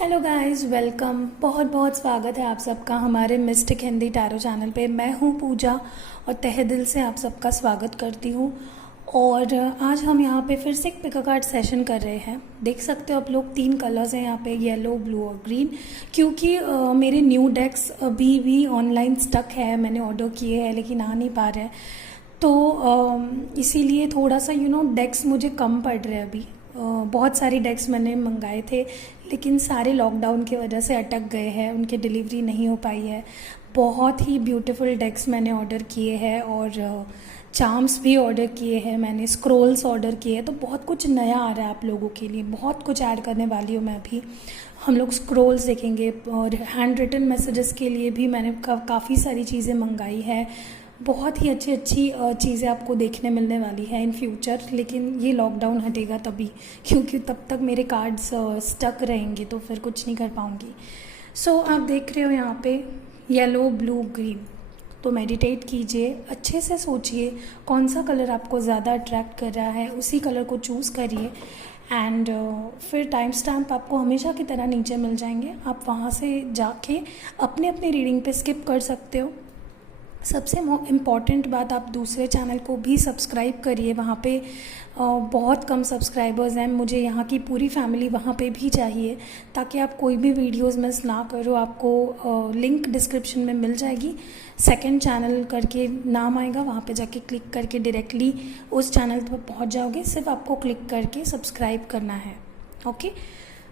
Hello guys, welcome. बहुत बहुत स्वागत है आप सबका हमारे मिस्टिक हिंदी टैरो चैनल पे। मैं हूँ पूजा और तहे दिल से आप सबका स्वागत करती हूँ। और आज हम यहाँ पे फिर से एक पिक अ कार्ड सेशन कर रहे हैं। देख सकते हो आप लोग 3 कलर्स हैं यहाँ पे, येलो, ब्लू और ग्रीन। क्योंकि मेरे न्यू डेक्स अभी भी ऑनलाइन स्टक है, मैंने ऑर्डर किए हैं लेकिन आ नहीं पा रहे हैं। तो इसीलिए थोड़ा सा डेक्स मुझे कम पड़ रहे हैं अभी। बहुत सारी डेक्स मैंने मंगाए थे लेकिन सारे लॉकडाउन की वजह से अटक गए हैं, उनकी डिलीवरी नहीं हो पाई है। बहुत ही ब्यूटीफुल डेक्स मैंने ऑर्डर किए हैं और चार्म्स भी ऑर्डर किए हैं मैंने, स्क्रोल्स ऑर्डर किए हैं। तो बहुत कुछ नया आ रहा है आप लोगों के लिए, बहुत कुछ ऐड करने वाली हूँ मैं भी। हम लोग स्क्रोल्स देखेंगे और हैंड रिटन मैसेजेस के लिए भी मैंने काफ़ी सारी चीज़ें मंगाई है। बहुत ही अच्छी अच्छी चीज़ें आपको देखने मिलने वाली है इन फ्यूचर, लेकिन ये लॉकडाउन हटेगा तभी, क्योंकि तब तक मेरे कार्ड्स स्टक रहेंगे तो फिर कुछ नहीं कर पाऊँगी। सो आप देख रहे हो यहाँ पे येलो, ब्लू, ग्रीन। तो मेडिटेट कीजिए, अच्छे से सोचिए कौन सा कलर आपको ज़्यादा अट्रैक्ट कर रहा है, उसी कलर को चूज़ करिए। एंड फिर टाइम स्टैम्प आपको हमेशा की तरह नीचे मिल जाएंगे, आप वहाँ से जाके अपने अपने रीडिंग पे स्किप कर सकते हो। सबसे इम्पॉर्टेंट बात, आप दूसरे चैनल को भी सब्सक्राइब करिए। वहाँ पे बहुत कम सब्सक्राइबर्स हैं, मुझे यहाँ की पूरी फैमिली वहाँ पे भी चाहिए ताकि आप कोई भी वीडियोस मिस ना करो। आपको लिंक डिस्क्रिप्शन में मिल जाएगी, सेकंड चैनल करके नाम आएगा, वहाँ पे जाके क्लिक करके डायरेक्टली उस चैनल पर पहुँच जाओगे। सिर्फ आपको क्लिक करके सब्सक्राइब करना है। ओके,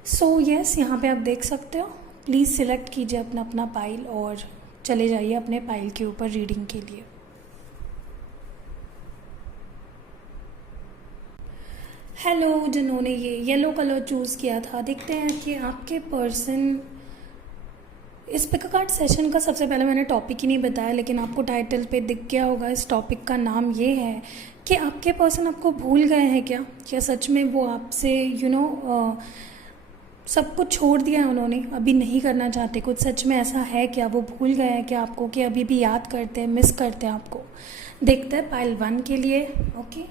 सो यस, यहाँ पे आप देख सकते हो। प्लीज़ सिलेक्ट कीजिए अपना अपना पाइल और चले जाइए अपने पाइल के ऊपर रीडिंग के लिए। हेलो, जिन्होंने ये येलो कलर चूज़ किया था, देखते हैं कि आपके पर्सन इस पिक कार्ड सेशन का। सबसे पहले मैंने टॉपिक ही नहीं बताया, लेकिन आपको टाइटल पे दिख गया होगा। इस टॉपिक का नाम ये है कि आपके पर्सन आपको भूल गए हैं क्या सच में वो आपसे सब कुछ छोड़ दिया है उन्होंने, अभी नहीं करना चाहते कुछ? सच में ऐसा है क्या? वो भूल गए हैं क्या आपको, कि अभी भी याद करते हैं, मिस करते हैं आपको? देखते हैं पाइल 1 के लिए। Okay,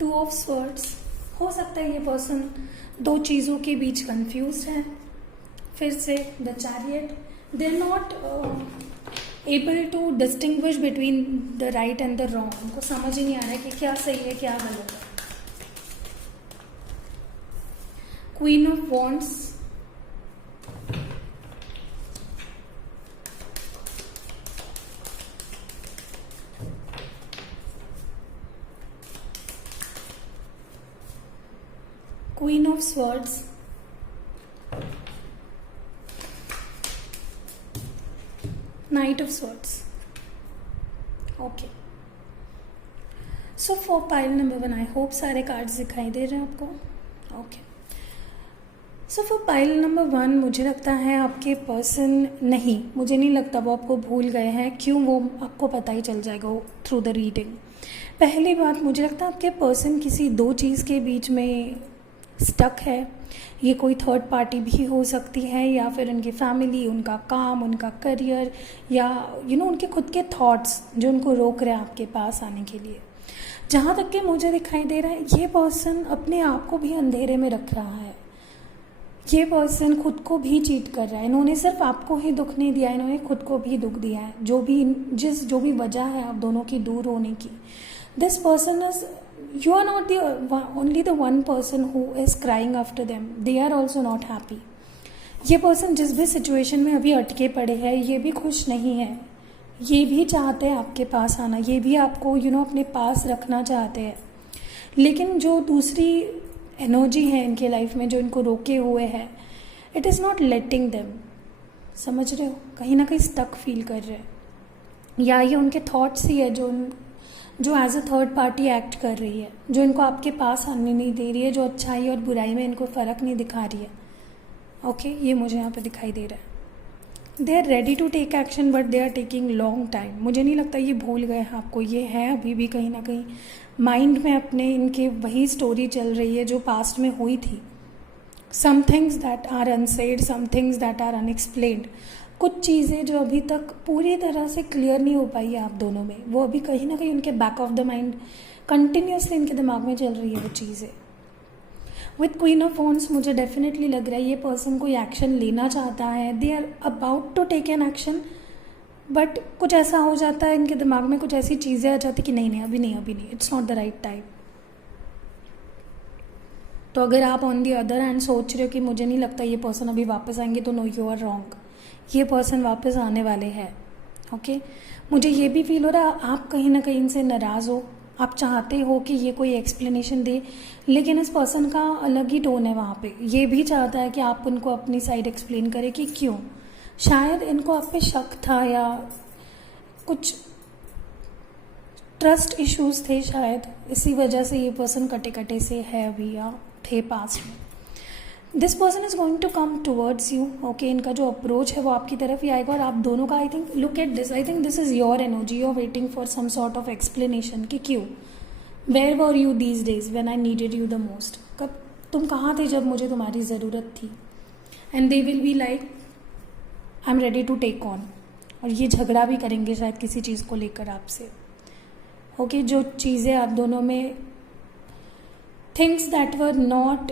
two of swords. हो सकता है ये पर्सन 2 चीज़ों के बीच कंफ्यूज है। फिर से the chariot, they are not able to distinguish between the right and the wrong. उनको समझ ही नहीं आ रहा है कि क्या सही है क्या गलत है। Queen of wands, queen of swords, night of swords. Okay, so for pile number 1, I hope सारे कार्ड्स दिखाई दे रहे हैं आपको। Okay, so for pile number 1, मुझे लगता है आपके पर्सन, नहीं, मुझे नहीं लगता वो आपको भूल गए हैं। क्यों? वो आपको पता ही चल जाएगा थ्रू द रीडिंग। पहली बात, मुझे लगता है आपके पर्सन किसी 2 चीज़ के बीच में स्टक है। ये कोई थर्ड पार्टी भी हो सकती है, या फिर उनकी फैमिली, उनका काम, उनका करियर, या उनके खुद के थॉट्स जो उनको रोक रहे हैं आपके पास आने के लिए। जहाँ तक कि मुझे दिखाई दे रहा है, ये पर्सन अपने आप को भी अंधेरे में रख रहा है। ये पर्सन खुद को भी चीट कर रहा है। इन्होंने सिर्फ आपको ही दुख नहीं दिया, इन्होंने खुद को भी दुख दिया है। जो भी वजह है आप दोनों की दूर होने की, this person is, you are not the only the one person who is crying after them, they are also not happy। ये पर्सन जिस भी सिचुएशन में अभी अटके पड़े हैं, ये भी खुश नहीं है। ये भी चाहते हैं आपके पास आना, ये भी आपको अपने पास रखना चाहते हैं। लेकिन जो दूसरी एनर्जी है इनके लाइफ में जो इनको रोके हुए है, it is not letting them. समझ रहे हो? कहीं ना कहीं स्टक फील कर रहे हैं, या ये उनके थॉट्स ही है जो as a third party act कर रही है, जो इनको आपके पास आने नहीं दे रही है, जो अच्छाई और बुराई में इनको फ़र्क नहीं दिखा रही है। ओके, ये मुझे यहाँ पे दिखाई दे रहा है। They are ready to take action but they are taking long time. मुझे नहीं लगता ये भूल गए हैं आपको, ये है अभी भी कहीं ना कहीं माइंड में अपने, इनके वही स्टोरी चल रही है जो पास्ट में हुई थी। some things that are unsaid, some things that are unexplained, कुछ चीज़ें जो अभी तक पूरी तरह से क्लियर नहीं हो पाई है आप दोनों में, वो अभी कहीं ना कहीं उनके back of the mind continuously इनके दिमाग में चल रही है वो चीज़ें। विथ क्वीन ऑफ वॉन्ड्स मुझे डेफिनेटली लग रहा है ये पर्सन कोई एक्शन लेना चाहता है, they are about to take an action, but कुछ ऐसा हो जाता है इनके दिमाग में, कुछ ऐसी चीज़ें आ जाती कि नहीं नहीं अभी नहीं अभी नहीं, it's not the right time. तो अगर आप ऑन दी अदर हैंड सोच रहे हो कि मुझे नहीं लगता ये पर्सन अभी वापस आएंगे, तो नो यू आर रॉन्ग, ये पर्सन वापस आने वाले हैं। ओके मुझे ये भी फील हो रहा है आप कहीं ना कहीं से नाराज़ हो, आप चाहते हो कि ये कोई एक्सप्लेनेशन दे, लेकिन इस पर्सन का अलग ही टोन है वहाँ पे, ये भी चाहता है कि आप उनको अपनी साइड एक्सप्लेन करें कि क्यों। शायद इनको आप पे शक था या कुछ ट्रस्ट इश्यूज थे शायद, इसी वजह से ये पर्सन कटे कटे से है अभी या थे पास्ट में। This person is going to come towards you. Okay इनका जो अप्रोच है वो आपकी तरफ ही आएगा और आप दोनों का I think look at this, I think this is your energy, you are waiting for some sort of explanation कि क्यों, where were you these days when I needed you the most, कब तुम कहाँ थे जब मुझे तुम्हारी ज़रूरत थी। And they will be like I am ready to take on, और ये झगड़ा भी करेंगे शायद किसी चीज़ को लेकर आपसे। ओके जो चीज़ें आप दोनों में things that were not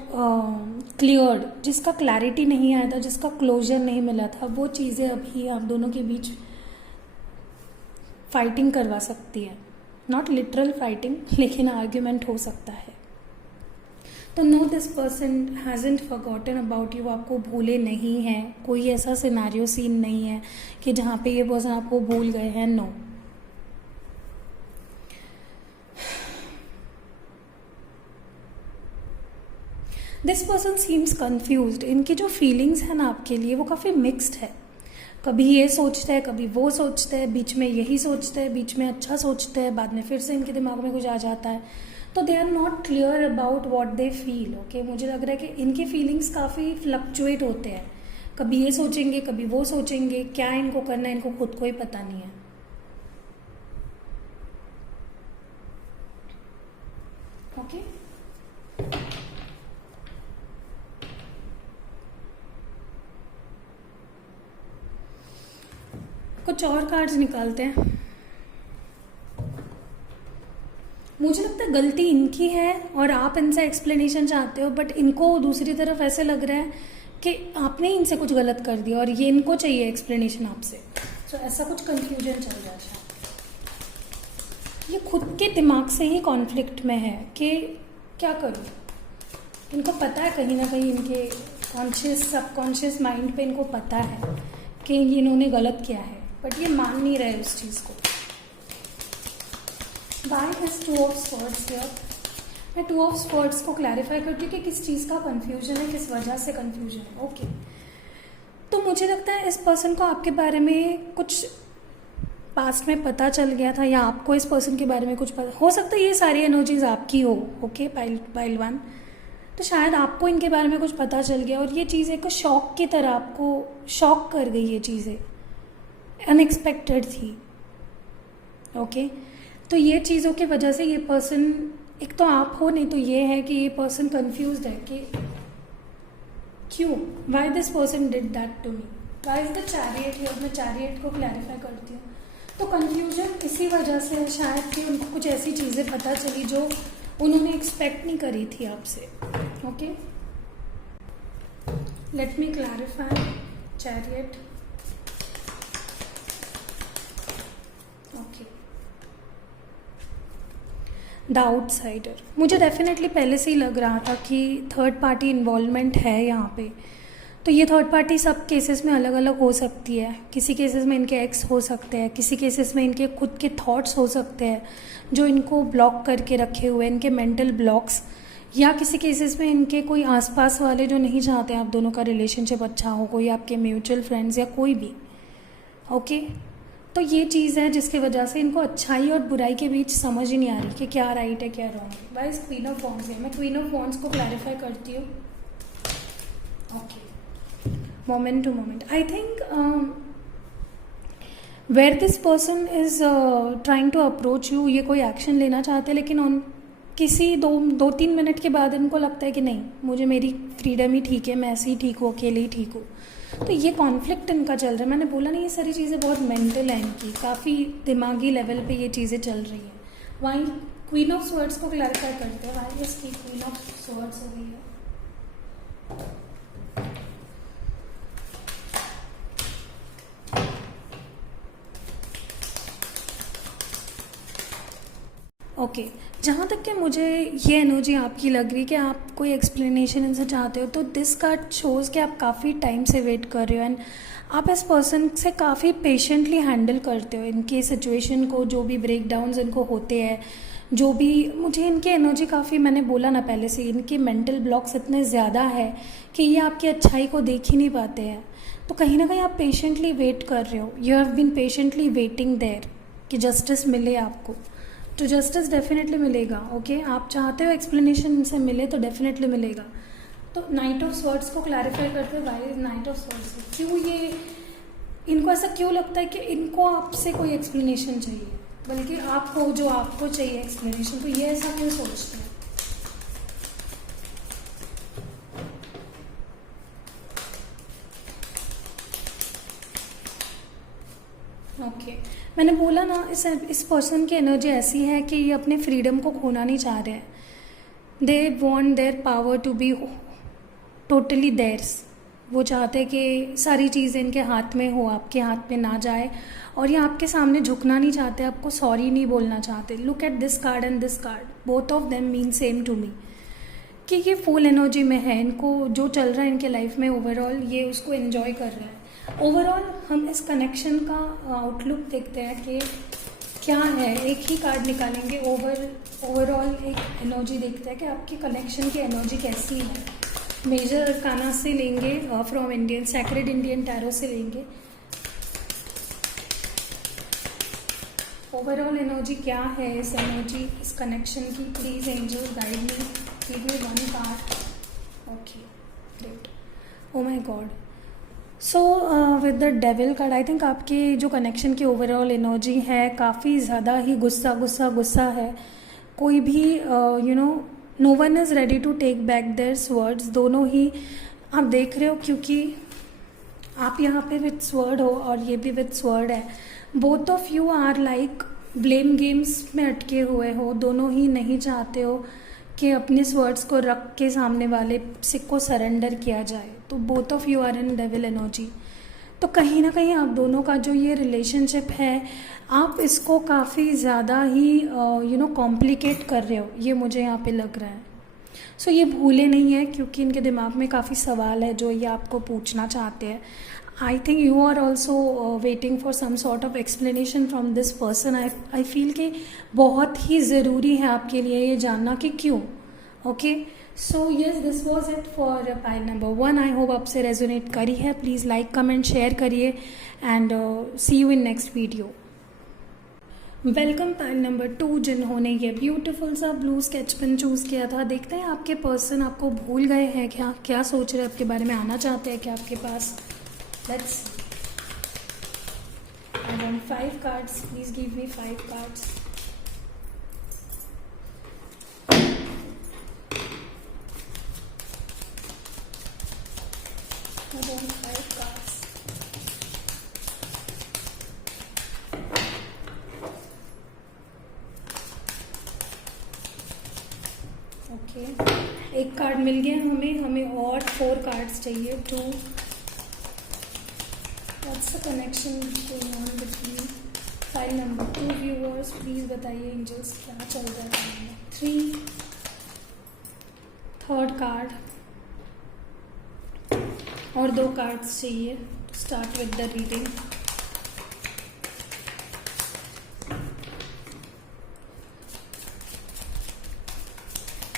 cleared, जिसका क्लैरिटी नहीं आया था, जिसका क्लोजर नहीं मिला था, वो चीज़ें अभी आप दोनों के बीच फाइटिंग करवा सकती है, नॉट लिटरल फाइटिंग लेकिन आर्ग्यूमेंट हो सकता है। तो no this person hasn't forgotten about you, आपको भूले नहीं हैं, कोई ऐसा सिनेरियो सीन नहीं है कि जहाँ पे ये पर्सन आपको भूल गए हैं, no. This person seems confused, इनकी जो फीलिंग्स हैं ना आपके लिए वो काफ़ी मिक्स्ड है, कभी ये सोचते हैं कभी वो सोचते हैं, बीच में यही सोचते हैं, बीच में अच्छा सोचते हैं, बाद में फिर से इनके दिमाग में कुछ आ जाता है, तो they are not clear about what they feel. Okay मुझे लग रहा है कि इनके फीलिंग्स काफ़ी फ्लक्चुएट होते हैं, कभी ये सोचेंगे कभी वो सोचेंगे, क्या इनको करना है इनको खुद को ही पता नहीं है। ओके कुछ और कार्ड्स निकालते हैं। मुझे लगता है गलती इनकी है और आप इनसे एक्सप्लेनेशन चाहते हो, बट इनको दूसरी तरफ ऐसे लग रहा है कि आपने इनसे कुछ गलत कर दिया और ये इनको चाहिए एक्सप्लेनेशन आपसे। तो ऐसा कुछ कंफ्यूजन चल रहा है, ये खुद के दिमाग से ही कॉन्फ्लिक्ट में है कि क्या करूं। इनको पता है कहीं ना कहीं, इनके कॉन्शियस सबकॉन्शियस माइंड पे इनको पता है कि इन्होंने गलत किया है, बट ये मान नहीं रहे उस चीज़ को। Why has Two of Swords here? मैं Two of Swords को क्लैरिफाई करती हूँ कि किस चीज़ का कंफ्यूजन है, किस वजह से कंफ्यूजन है। ओके तो मुझे लगता है इस पर्सन को आपके बारे में कुछ पास्ट में पता चल गया था, या आपको इस पर्सन के बारे में कुछ पता हो सकता है, ये सारी एनर्जीज आपकी हो। ओके पाइल वन, तो शायद आपको इनके बारे में कुछ पता चल गया और ये चीज़ एक शॉक की तरह आपको शॉक कर गई, ये चीज़ें अनएक्सपेक्टेड थी। ओके तो ये चीज़ों की वजह से ये पर्सन, एक तो आप हो, नहीं तो ये है कि ये पर्सन कंफ्यूज्ड है कि क्यों, why this person did that to me, why is the chariot here. मैं चैरियट को क्लैरिफाई करती हूँ, तो कंफ्यूजन इसी वजह से है शायद कि उनको कुछ ऐसी चीज़ें पता चली जो उन्होंने एक्सपेक्ट नहीं करी थी आपसे। Okay let me clarify chariot. Okay the outsider, मुझे डेफिनेटली पहले से ही लग रहा था कि थर्ड पार्टी इन्वॉल्वमेंट है यहाँ पे। तो ये थर्ड पार्टी सब केसेस में अलग अलग हो सकती है, किसी केसेस में इनके एक्स हो सकते हैं, किसी केसेस में इनके खुद के थॉट्स हो सकते हैं जो इनको ब्लॉक करके रखे हुए, इनके मेंटल ब्लॉक्स, या किसी केसेस में इनके कोई आसपास वाले जो नहीं चाहते आप दोनों का रिलेशनशिप अच्छा हो, कोई आपके म्यूचुअल फ्रेंड्स या कोई भी। ओके तो ये चीज़ है जिसकी वजह से इनको अच्छाई और बुराई के बीच समझ ही नहीं आ रही कि क्या राइट है क्या रॉन्ग है। वाइज क्वीन ऑफ वॉन्ड्स है, मैं क्वीन ऑफ वॉन्ड्स को क्लैरिफाई करती हूँ। Okay moment to moment, I think where this person is trying to approach you, ये कोई एक्शन लेना चाहते हैं लेकिन किसी 2-3 मिनट के बाद इनको लगता है कि नहीं, मुझे मेरी फ्रीडम ही ठीक है, मैं ऐसे ही ठीक हूँ, अकेले ही ठीक हूँ। तो ये कॉन्फ्लिक्ट इनका चल रहा है। मैंने बोला ना, ये सारी चीज़ें बहुत मेंटल हैं इनकी, काफ़ी दिमागी लेवल पे ये चीज़ें चल रही हैं। वाई क्वीन ऑफ स्वर्ड्स को क्लैरिफाई करते हैं, वाई इसकी क्वीन ऑफ स्वर्ड्स हो गई है। ओके, जहाँ तक कि मुझे ये एनर्जी आपकी लग रही है कि आप कोई एक्सप्लेनेशन इनसे चाहते हो, तो दिस कार्ड शोज़ कि आप काफ़ी टाइम से वेट कर रहे हो एंड आप इस पर्सन से काफ़ी पेशेंटली हैंडल करते हो इनकी सिचुएशन को, जो भी ब्रेक डाउन्स इनको होते हैं, जो भी। मुझे इनकी एनर्जी काफ़ी, मैंने बोला ना पहले से, इनके मेंटल ब्लॉक्स इतने ज़्यादा है कि ये आपकी अच्छाई को देख ही नहीं पाते हैं। तो कहीं ना कहीं आप पेशेंटली वेट कर रहे हो, you have been patiently waiting there कि जस्टिस मिले आपको। तो जस्टिस डेफिनेटली मिलेगा। ओके, आप चाहते हो एक्सप्लेनेशन इनसे मिले तो डेफिनेटली मिलेगा। तो नाइट ऑफ स्वर्ड्स को क्लैरिफाई करते हैं, वाई नाइट ऑफ स्वर्ड्स, क्यों ये इनको ऐसा क्यों लगता है कि इनको आपसे कोई एक्सप्लेनेशन चाहिए, बल्कि आपको, जो आपको चाहिए एक्सप्लेनेशन, तो ये ऐसा क्यों सोचते हैं? ओके, मैंने बोला ना, इस पर्सन की एनर्जी ऐसी है कि ये अपने फ्रीडम को खोना नहीं चाह रहे हैं। They want their power to be totally theirs. वो चाहते हैं कि सारी चीज़ें इनके हाथ में हो, आपके हाथ में ना जाए, और ये आपके सामने झुकना नहीं चाहते, आपको सॉरी नहीं बोलना चाहते। Look at this card and this card, both of them mean same to me, कि ये फुल एनर्जी में है। इनको जो चल रहा है इनके लाइफ में ओवरऑल, ये उसको एंजॉय कर रहे हैं। ओवरऑल हम इस कनेक्शन का आउटलुक देखते हैं कि क्या है। एक ही कार्ड निकालेंगे, ओवरऑल एक एनर्जी देखते हैं कि आपकी कनेक्शन की एनर्जी कैसी है। मेजर अरकाना से लेंगे, from Indian sacred Indian tarot से लेंगे। ओवरऑल एनर्जी क्या है इस एनर्जी, इस कनेक्शन की। Please angel guide me, give me one card. Okay, great, oh my God. So with the devil card, I think आपके जो कनेक्शन की ओवरऑल एनर्जी है, काफ़ी ज़्यादा ही गुस्सा है। कोई भी no one is ready to take back their swords. दोनों ही आप देख रहे हो, क्योंकि आप यहाँ पे विद स्वर्ड हो और ये भी विद स्वर्ड है। Both of you are like blame games में अटके हुए हो। दोनों ही नहीं चाहते हो कि अपने स्वर्ड्स को रख के सामने वाले को सरेंडर किया जाए। तो both of you are in devil energy. तो कहीं ना कहीं आप दोनों का जो ये रिलेशनशिप है, आप इसको काफ़ी ज़्यादा ही कॉम्प्लिकेट कर रहे हो, ये मुझे यहाँ पे लग रहा है। सो ये भूले नहीं है, क्योंकि इनके दिमाग में काफ़ी सवाल है जो ये आपको पूछना चाहते हैं। I think you are also waiting for some sort of explanation from this person. I feel कि बहुत ही ज़रूरी है आपके लिए ये जानना कि क्यों। Okay, so yes, this was it for pile number 1। I hope आपसे रेजोनेट करी है। प्लीज़ लाइक, कमेंट, शेयर करिए and see you in next video. Welcome pile number 2, जिन्होंने ये ब्यूटीफुल सा ब्लू स्केच पेन चूज़ किया था। देखते हैं आपके पर्सन आपको भूल गए हैं क्या, क्या सोच रहे हैं आपके बारे में, आना चाहते हैं क्या आपके पास। Let's see. I want 5 cards. Please give me 5 cards. I want 5 cards. Okay. एक कार्ड मिल गया हमें और 4 कार्ड्स चाहिए। 2. What's the connection going on between file number 2 viewers? Please बताइए एंजल्स, क्या चल रहा है। 3, थर्ड कार्ड और 2 कार्ड्स चाहिए। Start with the reading.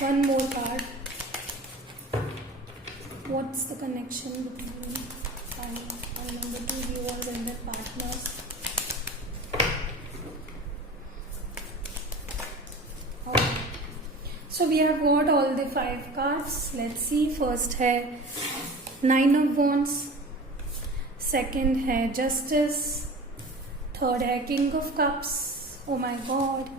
One more card. What's the connection between file number 2 viewers and their partners? Okay. So we have got all the 5 cards. Let's see. First है 9 of Wands, second है Justice, third है King of Cups, oh my God,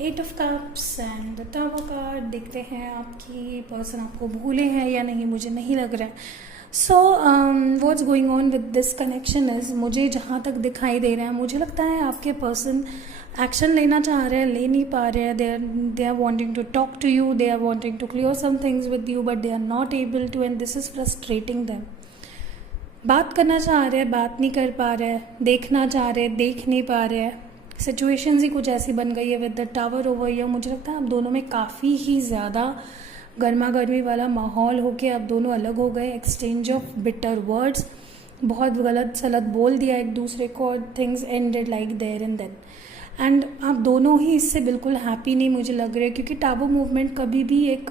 eight of cups and the tower card. देखते हैं आपकी person आपको भूले हैं या नहीं, मुझे नहीं लग रहा है। So what's going on with this connection is, मुझे जहाँ तक दिखाई दे रहा है, मुझे लगता है आपके पर्सन एक्शन लेना चाह रहे हैं, ले नहीं पा रहे हैं। They are wanting to talk to you, they are wanting to clear some things with you, but they are not able to, and this is frustrating them. बात करना चाह रहे हैं, बात नहीं कर पा रहे हैं, देखना चाह रहे हैं, देख नहीं पा रहे हैं। सिचुएशंस ही कुछ ऐसी बन गई है with the tower over here. मुझे लगता है आप दोनों में काफ़ी ही ज़्यादा गर्मा गर्मी वाला माहौल होके आप दोनों अलग हो गए। एक्सचेंज ऑफ बिटर वर्ड्स, बहुत गलत सलत बोल दिया एक दूसरे को, और things ended like there and then. And आप दोनों ही इससे बिल्कुल हैप्पी नहीं मुझे लग रहा है, क्योंकि टावर मूवमेंट कभी भी एक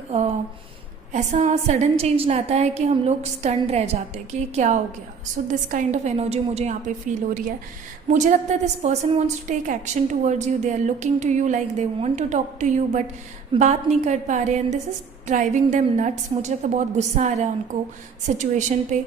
ऐसा सडन चेंज लाता है कि हम लोग स्टन्ड रह जाते हैं कि क्या हो गया। So this kind of energy मुझे यहाँ पे फील हो रही है। मुझे लगता है this person wants to take action towards you, they are looking to you like they want to talk to you, but बात नहीं कर पा रहे, and this is driving them nuts. मुझे लगता है बहुत गुस्सा आ रहा है उनको सिचुएशन पे।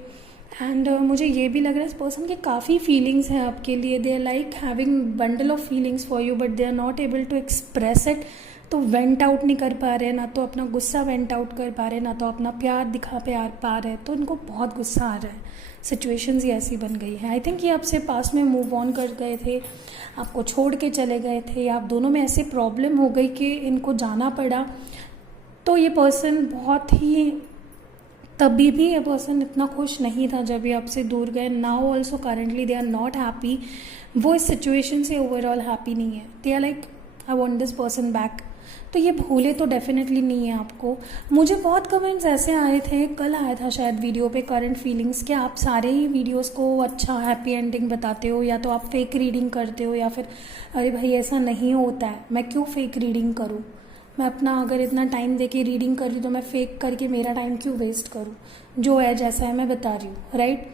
एंड मुझे ये भी लग रहा है इस पर्सन की काफ़ी फीलिंग्स हैं आपके लिए। They are like having bundle of feelings for you, but they are not able to express it. तो वेंट आउट नहीं कर पा रहे, ना तो अपना गुस्सा वेंट आउट कर पा रहे, ना तो अपना प्यार दिखा पा रहे। तो इनको बहुत गुस्सा आ रहा है, सिचुएशंस ही ऐसी बन गई है। आई थिंक ये आपसे पास में मूव ऑन कर गए थे, आपको छोड़ के चले गए थे, या आप दोनों में ऐसे प्रॉब्लम हो गई कि इनको जाना पड़ा। तो ये पर्सन बहुत ही, तभी भी ये पर्सन इतना खुश नहीं था जब ये आपसे दूर गए। Now also currently they are not happy. वो इस सिचुएशन से ओवरऑल हैप्पी नहीं है। They are like I want this person back. तो ये भूले तो डेफिनेटली नहीं है आपको। मुझे बहुत कमेंट्स ऐसे आए थे, कल आया था शायद वीडियो पे, करंट फीलिंग्स के। आप सारे ही वीडियोस को अच्छा हैप्पी एंडिंग बताते हो, या तो आप फेक रीडिंग करते हो, या फिर अरे भाई ऐसा नहीं होता है, मैं क्यों फेक रीडिंग करूँ, मैं अपना अगर इतना टाइम दे के रीडिंग कर रही हूँ तो मैं फेक करके मेरा टाइम क्यों वेस्ट करूँ, जो है जैसा है मैं बता रही हूँ, राइट।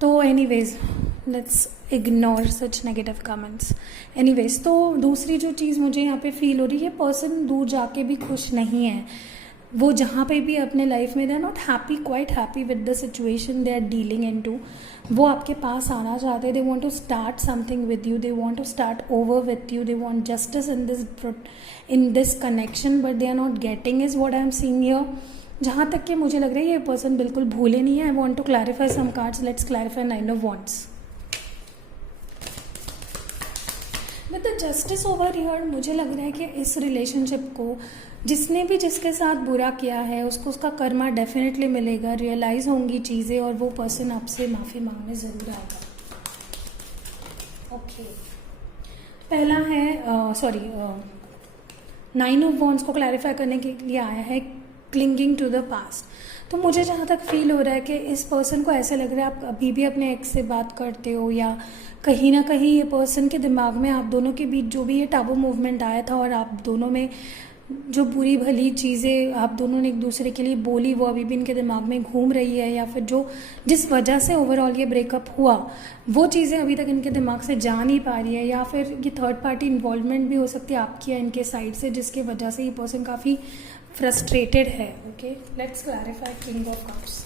तो anyways let's ignore such negative comments. Anyways, तो दूसरी जो चीज़ मुझे यहाँ पे फील हो रही है, पर्सन दूर जाके भी खुश नहीं है। वो जहाँ पे भी अपने लाइफ में they are not happy, quite happy with the situation they are dealing into. वो आपके पास आना चाहते हैं, they want to start something with you, they want to start over with you, they want justice in this connection, but they are not getting is what I am seeing here. जहाँ तक कि मुझे लग रहा है ये person बिल्कुल भूले नहीं है। I want to clarify some cards, let's clarify 9 of wands with the justice over here. मुझे लग रहा है कि इस रिलेशनशिप को जिसने भी जिसके साथ बुरा किया है उसको उसका कर्मा डेफिनेटली मिलेगा, रियलाइज होंगी चीज़ें, और वो पर्सन आपसे माफ़ी मांगने ज़रूर आएगा। ओके, पहला है सॉरी 9 ऑफ वॉन्ड्स को क्लैरिफाई करने के लिए आया है क्लिंगिंग टू द पास्ट। तो मुझे जहाँ तक फील हो रहा है कि इस पर्सन को ऐसे लग रहा है आप अभी भी अपने एक्स से बात करते हो, या कहीं ना कहीं ये पर्सन के दिमाग में आप दोनों के बीच जो भी ये टावर मूवमेंट आया था, और आप दोनों में जो बुरी भली चीज़ें आप दोनों ने एक दूसरे के लिए बोली, वो अभी भी इनके दिमाग में घूम रही है, या फिर जो जिस वजह से ओवरऑल ये ब्रेकअप हुआ वो चीज़ें अभी तक इनके दिमाग से जा नहीं पा रही है, या फिर ये थर्ड पार्टी इन्वॉल्वमेंट भी हो सकती है आपकी या इनके साइड से, जिसकी वजह से ये पर्सन काफ़ी फ्रस्ट्रेटेड है। Okay, let's clarify king of cups.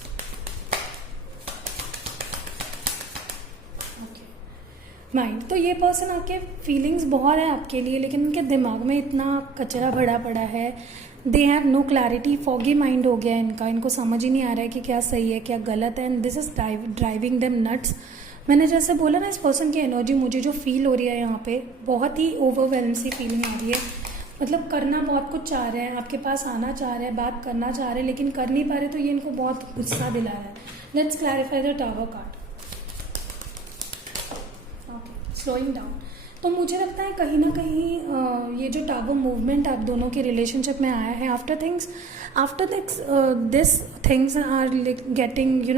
Mind, तो ये पर्सन आपके फीलिंग्स बहुत है आपके लिए, लेकिन उनके दिमाग में इतना कचरा भरा पड़ा है। They have no clarity, foggy mind हो गया इनका, इनको समझ ही नहीं आ रहा है कि क्या सही है क्या गलत है, and this is driving them nuts. मैंने जैसे बोला ना, इस पर्सन की एनर्जी मुझे जो फील हो रही है यहाँ पे, बहुत ही ओवरवेलम सी फीलिंग आ रही है। मतलब करना बहुत कुछ चाह रहे हैं, आपके पास आना चाह रहे हैं, बात करना चाह रहे हैं, लेकिन कर नहीं पा रहे, तो ये इनको बहुत गुस्सा दिला रहा है। Let's clarify the tower card. Slowing down, तो मुझे लगता है कहीं ना कहीं ये जो टावर मूवमेंट आप दोनों के रिलेशनशिप में आया है, after this things are getting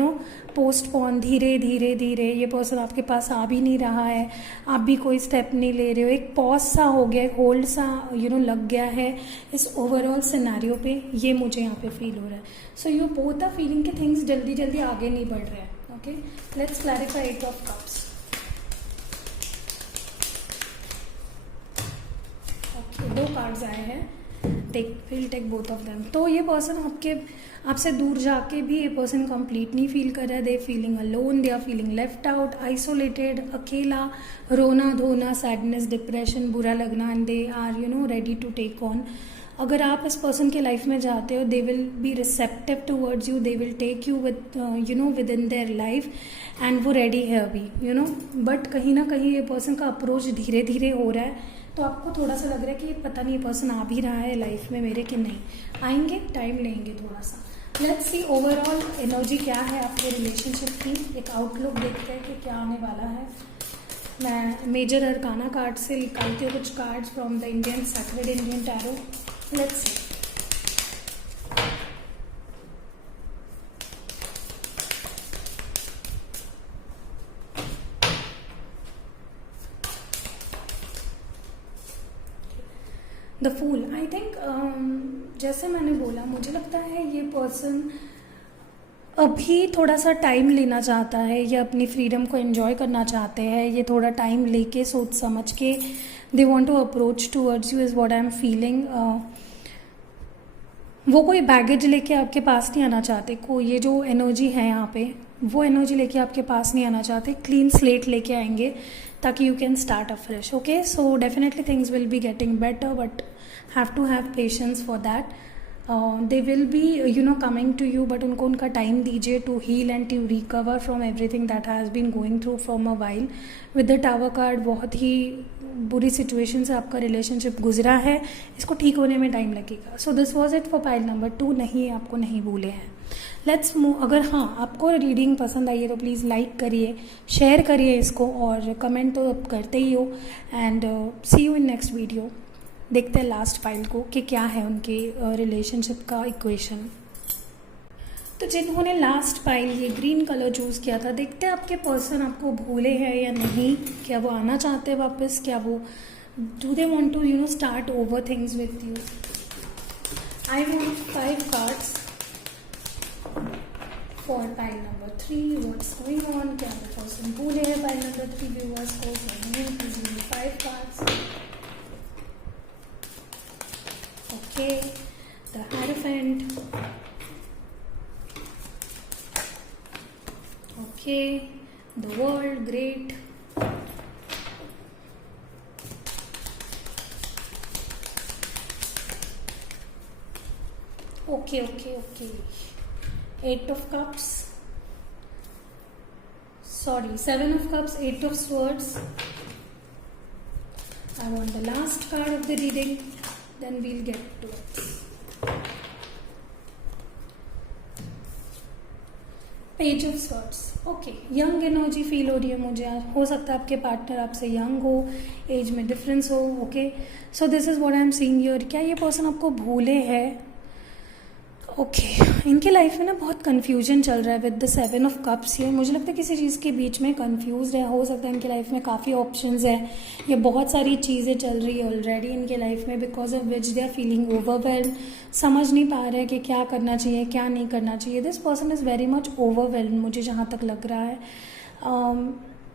postpone, धीरे धीरे धीरे ये पर्सन आपके पास आ भी नहीं रहा है, आप भी कोई स्टेप नहीं ले रहे हो, एक पॉज सा हो गया, एक होल्ड सा लग गया है इस ओवरऑल सिनेरियो पे, ये मुझे यहाँ पे फील हो रहा है। So you both are feeling के थिंग्स जल्दी जल्दी आगे नहीं बढ़ रहे हैं। Okay, let's clarify 8 of cups. दो कार्ड्स आए हैं, will take both of them. तो ये पर्सन आपके आपसे दूर जाके भी ये पर्सन कंप्लीट नहीं फील कर रहा है, they feeling alone, they are feeling left out, isolated, अकेला, रोना धोना, सैडनेस, डिप्रेशन, बुरा लगना, and they are ready to take on. अगर आप इस पर्सन के लाइफ में जाते हो, they will be receptive towards you, they will take you within their life, and वो रेडी है अभी बट कहीं ना कहीं ये पर्सन का अप्रोच धीरे धीरे हो रहा है, तो आपको थोड़ा सा लग रहा है कि पता नहीं ये पर्सन आ भी रहा है लाइफ में मेरे कि नहीं। आएंगे, टाइम लेंगे थोड़ा सा। लेट्स सी ओवरऑल एनर्जी क्या है आपके रिलेशनशिप की। एक आउटलुक देखते हैं कि क्या आने वाला है। मैं मेजर अरकाना कार्ड से निकालती हूँ कुछ cards from the Indian sacred Indian tarot. Let's see. The fool, I think जैसे मैंने बोला, मुझे लगता है ये पर्सन अभी थोड़ा सा टाइम लेना चाहता है, ये अपनी फ्रीडम को एंजॉय करना चाहते हैं, ये थोड़ा टाइम लेके सोच समझ के they want to approach towards you is what I am feeling. वो कोई बैगेज लेके आपके पास नहीं आना चाहते, कोई ये जो एनर्जी है यहाँ पे वो एनर्जी लेके आपके पास नहीं आना चाहते, क्लीन स्लेट लेके आएंगे ताकि you can start afresh. Okay, so definitely things will be getting better but have to have patience for that. They will be coming to you, but उनको उनका टाइम दीजिए to heal and to recover from everything that has been going through from a while. With the tower card, बहुत ही बुरी situation से आपका relationship गुजरा है, इसको ठीक होने में टाइम लगेगा। So this was it for pile number 2। नहीं, आपको नहीं भूले हैं। Let's move. अगर हाँ आपको रीडिंग पसंद आई है तो प्लीज़ लाइक करिए, शेयर करिए इसको, और कमेंट तो अब करते ही हो। And see you in next video. देखते हैं लास्ट फाइल को कि क्या है उनके रिलेशनशिप का इक्वेशन। तो जिन्होंने लास्ट फाइल ये ग्रीन कलर चूज़ किया था, देखते हैं आपके पर्सन आपको भूले हैं या नहीं, क्या वो आना चाहते हैं वापस, क्या वो do they want to start over things with you. I want 5 cards for pile number 3। What's going on, क्या वो पर्सन भूले हैं पाइल नंबर 3 व्यूअर्स को, 5 cards. Okay, the Hierophant. Okay, the World, great. Okay. 8 of Cups. Sorry, 7 of Cups, 8 of Swords. I want the last card of the reading. Then we'll get to it. Page of Swords. Okay, young energy feel हो रही है मुझे। हो सकता है आपके partner आपसे young हो, एज में डिफरेंस हो। Okay, so this is what I am seeing here. क्या ये पर्सन आपको भूले है? ओके, इनके लाइफ में ना बहुत कन्फ्यूजन चल रहा है विद द 7 ऑफ कप्स। ये मुझे लगता है किसी चीज़ के बीच में कन्फ्यूज है। हो सकता है इनके लाइफ में काफ़ी ऑप्शंस है, ये बहुत सारी चीज़ें चल रही है ऑलरेडी इनके लाइफ में, because of which they are feeling overwhelm. समझ नहीं पा रहे कि क्या करना चाहिए, क्या नहीं करना चाहिए। This person is very much overwhelm, मुझे जहाँ तक लग रहा है।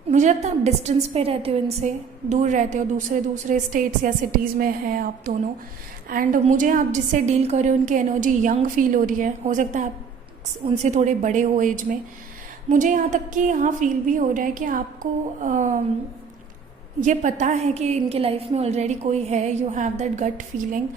मुझे लगता है आप डिस्टेंस पे रहते हो, इनसे दूर रहते हो, दूसरे स्टेट्स या सिटीज़ में हैं आप दोनों। एंड मुझे आप जिससे डील कर रहे हो उनकी एनर्जी यंग फील हो रही है। हो सकता है आप उनसे थोड़े बड़े हो एज में। मुझे यहाँ तक कि यहाँ फील भी हो रहा है कि आपको ये पता है कि इनके लाइफ में ऑलरेडी कोई है। You have that gut feeling.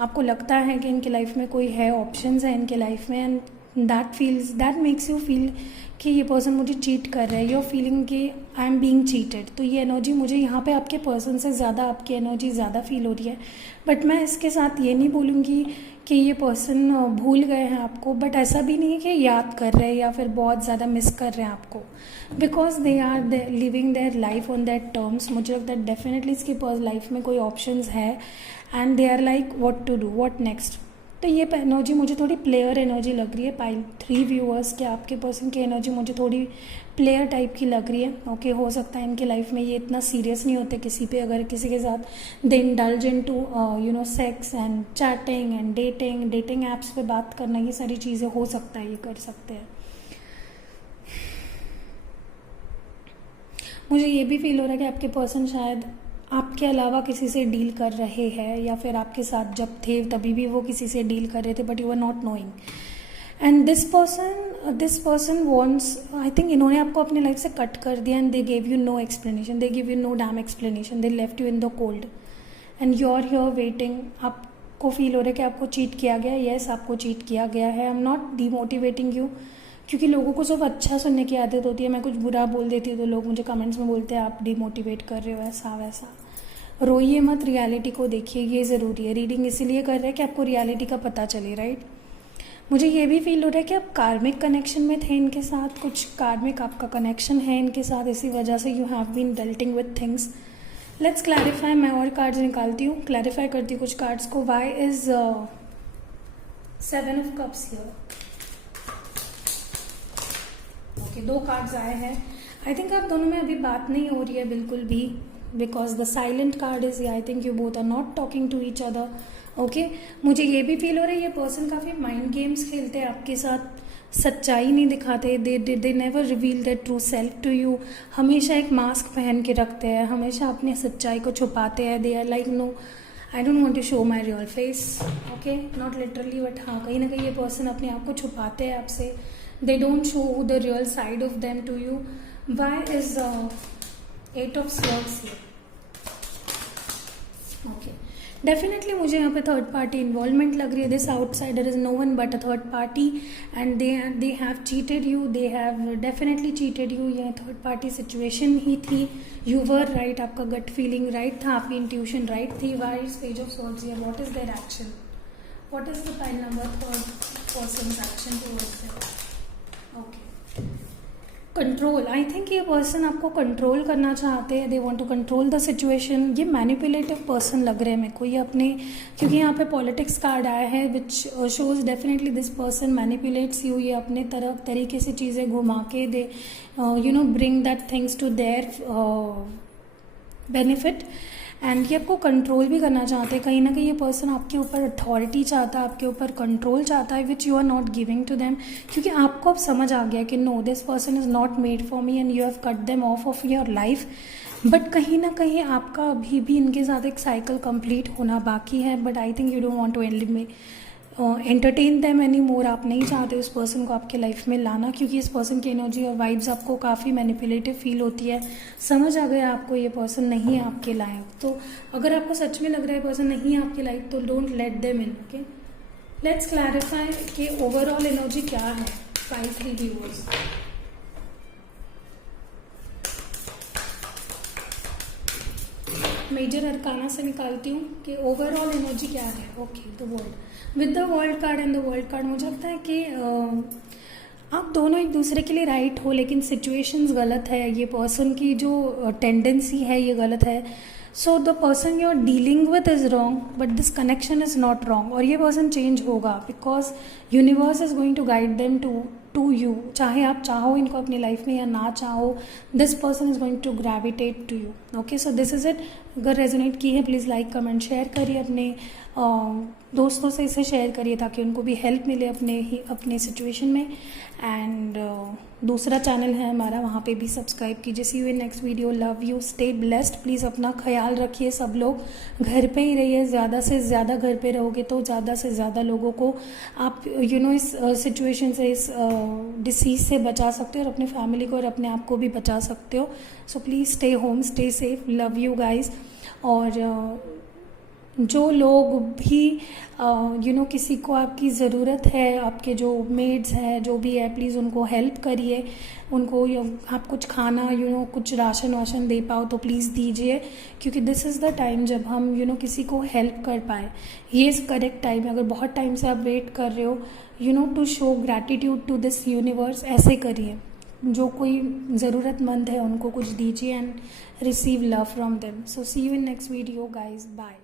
आपको लगता है कि इनके लाइफ में कोई है, ऑप्शंस है इनके लाइफ में, and that makes you feel कि ये पर्सन मुझे चीट कर रहा है। यू आर फीलिंग कि आई एम बीइंग चीटेड। तो ये एनर्जी मुझे यहाँ पे आपके पर्सन से ज़्यादा, आपकी एनर्जी ज़्यादा फील हो रही है। बट मैं इसके साथ ये नहीं बोलूँगी कि ये पर्सन भूल गए हैं आपको, बट ऐसा भी नहीं है कि याद कर रहे हैं या फिर बहुत ज़्यादा मिस कर रहे हैं आपको, because they are living their life on that terms. मुझे लगता है डेफिनेटली इसके पास लाइफ में कोई ऑप्शंस है and they are like what to do, what next. तो ये एनर्जी मुझे थोड़ी प्लेयर एनर्जी लग रही है। पाइल 3 व्यूअर्स के आपके पर्सन की एनर्जी मुझे थोड़ी प्लेयर टाइप की लग रही है। ओके, हो सकता है इनके लाइफ में ये इतना सीरियस नहीं होते किसी पे। अगर किसी के साथ they indulge into sex and chatting and dating apps पे बात करना, ये सारी चीज़ें हो सकता है ये कर सकते हैं। मुझे ये भी फील हो रहा है कि आपके पर्सन शायद आपके अलावा किसी से डील कर रहे हैं, या फिर आपके साथ जब थे तभी भी वो किसी से डील कर रहे थे, but you are not knowing. And this person wants, I think इन्होंने आपको अपने लाइफ से कट कर दिया and they gave you no explanation, they give you no damn explanation, they left you in the cold and you are here waiting. आपको feel हो रहा है कि आपको चीट किया गया. येस, आपको चीट किया गया है. I am not demotivating you, क्योंकि लोगों को सिर्फ अच्छा सुनने की आदत होती है. मैं कुछ बुरा बोल देती हूँ तो लोग मुझे कमेंट्स में बोलते हैं आप डीमोटिवेट कर रहे हो, ऐसा वैसा. रोइए मत, रियलिटी को देखिए, ये ज़रूरी है. रीडिंग इसीलिए कर रहे हैं कि आपको रियलिटी का पता चले, राइट. मुझे ये भी फील हो रहा है कि आप कार्मिक कनेक्शन में थे इनके साथ, कुछ कार्मिक आपका कनेक्शन है इनके साथ, इसी वजह से you have been dealing with things. Let's clarify. मैं और कार्ड्स निकालती हूँ, क्लैरिफाई करती हूँ कुछ कार्ड्स को. Why is 7 of cups here. Okay, 2 cards आए हैं. आई थिंक आप दोनों में अभी बात नहीं हो रही है बिल्कुल भी, because the silent card is, I think you both are not talking to each other. Okay, मुझे ये भी फील हो रहा है ये पर्सन काफ़ी माइंड गेम्स खेलते हैं आपके साथ, सच्चाई नहीं दिखाते. They never reveal their true self to you. हमेशा एक मास्क पहन के रखते हैं, हमेशा अपनी सच्चाई को छुपाते हैं. They are like no, I don't want to show my real face. Okay, not literally but हाँ, कहीं ना कहीं ये पर्सन अपने आप को छुपाते हैं आपसे. They don't show the real side of them to you. Why is 8 of swords here. Okay, definitely मुझे यहाँ पे थर्ड पार्टी इन्वॉल्वमेंट लग रही है. This outsider is no one but a third party and they have cheated you, they have definitely cheated you. ये third party situation ही थी. You were right, आपका गट फीलिंग राइट था, आपकी intuition right थी. Why is page of swords here. What is their action, what is the pile number for person's action towards them. Okay, control. I think ये person आपको control करना चाहते हैं. They want to control the situation. ये manipulative person लग रहे हैं मेरे को. ये अपने, क्योंकि यहाँ पे पॉलिटिक्स कार्ड आया है which shows definitely this person manipulates you. ये अपने तरीके से चीज़ें घुमा के they bring that things to their benefit. And ये आपको कंट्रोल भी करना चाहते हैं. कहीं ना कहीं ये पर्सन आपके ऊपर अथॉरिटी चाहता है, आपके ऊपर कंट्रोल चाहता है, which you are not giving to them. क्योंकि आपको अब समझ आ गया कि no, this person is not made for me and you have cut them off your life. But कहीं ना कहीं आपका अभी भी इनके साथ एक साइकिल कंप्लीट होना बाकी है. But I think you don't want to entertain them any more. आप नहीं चाहते उस पर्सन को आपके लाइफ में लाना, क्योंकि इस पर्सन की एनर्जी और वाइब्स आपको काफ़ी मैनिपुलेटिव फील होती है. समझ आ गया आपको ये पर्सन नहीं है आपके लायक. तो अगर आपको सच में लग रहा है पर्सन नहीं है आपके लायक, तो don't let them in. Okay, let's clarify कि ओवरऑल एनर्जी क्या है. 5-3 व्यूअर्स. मेजर अरकाना से निकालती हूँ कि ओवरऑल एनर्जी क्या है. Okay, the world. With the world card and the world card मुझे लगता है कि आप दोनों एक दूसरे के लिए राइट हो, लेकिन सिचुएशंस गलत है. ये पर्सन की जो टेंडेंसी है ये गलत है. So the person you are dealing with is wrong but this connection is not wrong. और ये पर्सन चेंज होगा because universe is going to guide them to you. चाहे आप चाहो इनको अपनी लाइफ में या ना चाहो, this person is going to gravitate to you. Okay, so this is it. अगर रेजोनेट की है प्लीज़ लाइक कमेंट शेयर करिए. अपने दोस्तों से इसे शेयर करिए ताकि उनको भी हेल्प मिले अपने सिचुएशन में. एंड दूसरा चैनल है हमारा, वहाँ पे भी सब्सक्राइब कीजिए. See you in next video. Love you, stay blessed. Please अपना ख्याल रखिए. सब लोग घर पे ही रहिए. ज़्यादा से ज़्यादा घर पे रहोगे तो ज़्यादा से ज़्यादा लोगों को आप इस सिचुएशन से, इस डिसीज़ से बचा सकते हो और अपने फैमिली को और अपने आप को भी बचा सकते हो. So please stay home, stay safe. Love you guys. और जो लोग भी किसी को आपकी ज़रूरत है, आपके जो मेड्स हैं जो भी है, प्लीज़ उनको हेल्प करिए. उनको आप कुछ खाना कुछ राशन वाशन दे पाओ तो प्लीज़ दीजिए, क्योंकि दिस इज़ द टाइम जब हम किसी को हेल्प कर पाए. ये करेक्ट टाइम है. अगर बहुत टाइम से आप वेट कर रहे हो to show gratitude to this universe, ऐसे करिए. जो कोई ज़रूरतमंद है उनको कुछ दीजिए and receive love from them. So see you in next video guys. Bye.